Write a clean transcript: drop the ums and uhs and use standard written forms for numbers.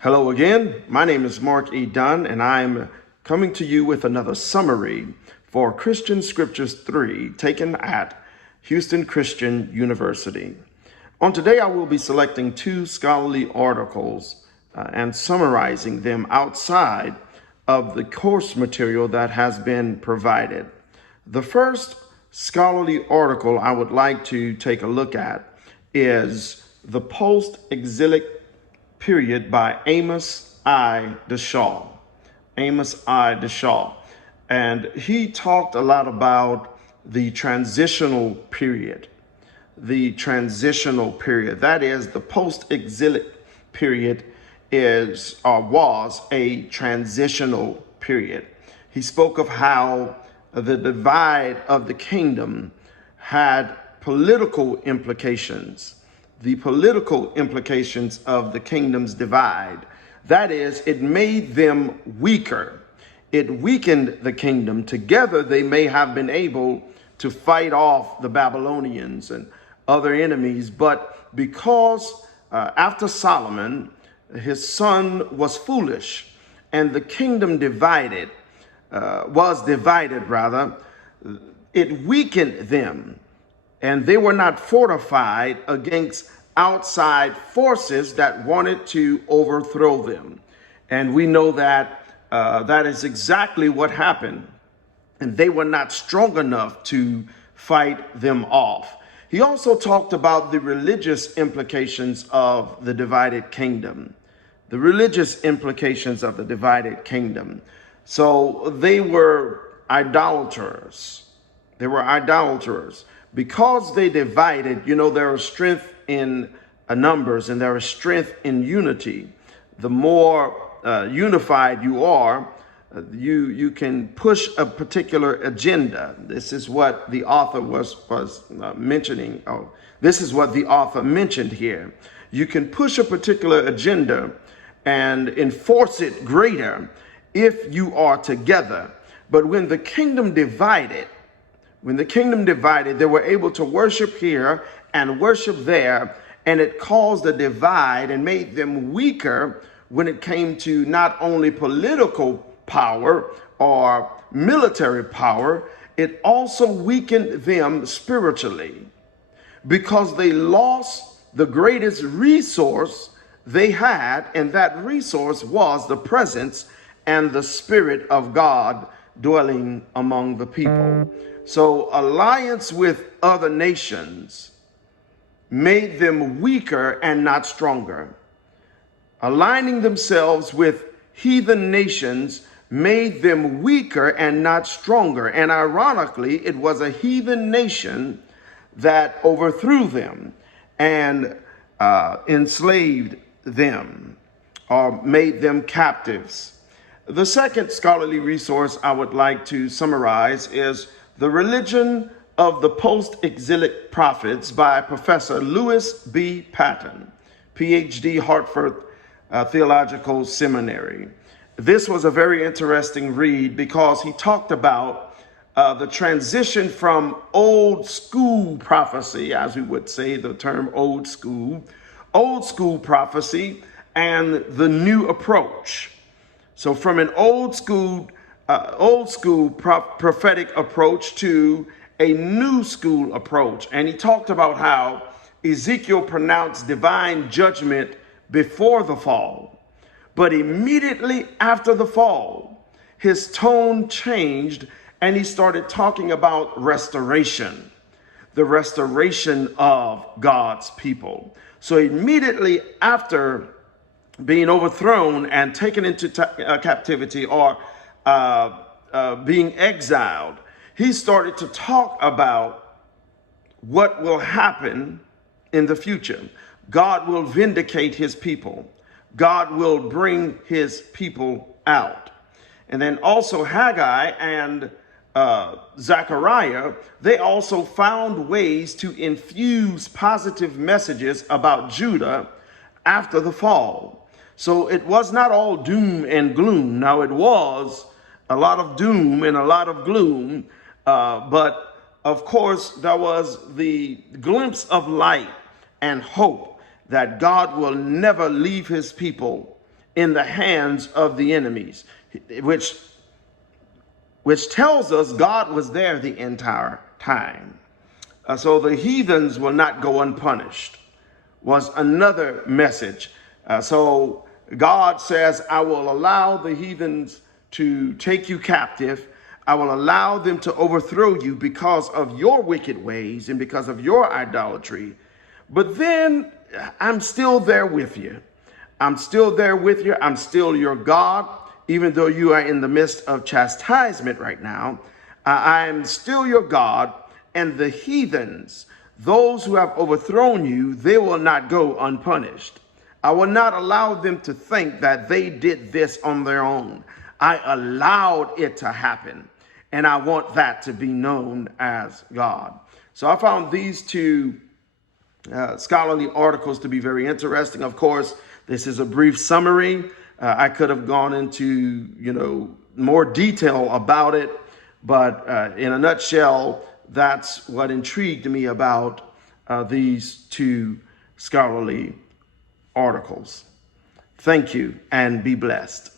Hello again. My name is Mark E. Dunn, and I'm coming to you with another summary for Christian Scriptures 3 taken at Houston Christian University. On today, I will be selecting two scholarly articles and summarizing them outside of the course material that has been provided. The first scholarly article I would like to take a look at is The Post-Exilic Period by Amos I. DeShaw. Amos I. DeShaw. And he talked a lot about the transitional period. The transitional period. That is, the post-exilic period is or was a transitional period. He spoke of how the divide of the kingdom had political implications. The political implications of the kingdom's divide. That is, it made them weaker. It weakened the kingdom. Together, they may have been able to fight off the Babylonians and other enemies, but because after Solomon, his son was foolish, and the kingdom was divided, it weakened them. And they were not fortified against outside forces that wanted to overthrow them. And we know that that is exactly what happened. And they were not strong enough to fight them off. He also talked about the religious implications of the divided kingdom. The religious implications of the divided kingdom. So they were idolaters. They were idolaters. Because they divided, there is strength in numbers and there is strength in unity. The more unified you are, you can push a particular agenda. This is what the author was mentioning. This is what the author mentioned here. You can push a particular agenda and enforce it greater if you are together. But when the kingdom divided, they were able to worship here and worship there, and it caused a divide and made them weaker when it came to not only political power or military power, it also weakened them spiritually because they lost the greatest resource they had, and that resource was the presence and the Spirit of God dwelling among the people. So alliance with other nations made them weaker and not stronger. Aligning themselves with heathen nations made them weaker and not stronger. And ironically, it was a heathen nation that overthrew them and enslaved them or made them captives. The second scholarly resource I would like to summarize is The Religion of the Post-Exilic Prophets by Professor Louis B. Patton, PhD, Hartford Theological Seminary. This was a very interesting read because he talked about the transition from old school prophecy, as we would say the term old school prophecy, and the new approach. So from an old school prophetic approach to a new school approach. And he talked about how Ezekiel pronounced divine judgment before the fall. But immediately after the fall, his tone changed and he started talking about restoration, the restoration of God's people. So immediately after being overthrown and taken into captivity or being exiled, he started to talk about what will happen in the future. God will vindicate his people. God will bring his people out. And then also Haggai and Zechariah, they also found ways to infuse positive messages about Judah after the fall. So it was not all doom and gloom. Now it was a lot of doom and a lot of gloom, but of course there was the glimpse of light and hope that God will never leave his people in the hands of the enemies, which tells us God was there the entire time. So the heathens will not go unpunished was another message. So God says, I will allow the heathens to take you captive. I will allow them to overthrow you because of your wicked ways and because of your idolatry. But then I'm still there with you. I'm still there with you. I'm still your God. Even though you are in the midst of chastisement right now, I am still your God. And the heathens, those who have overthrown you, they will not go unpunished. I will not allow them to think that they did this on their own. I allowed it to happen. And I want that to be known as God. So I found these two scholarly articles to be very interesting. Of course, this is a brief summary. I could have gone into, more detail about it. But in a nutshell, that's what intrigued me about these two scholarly articles. Thank you and be blessed.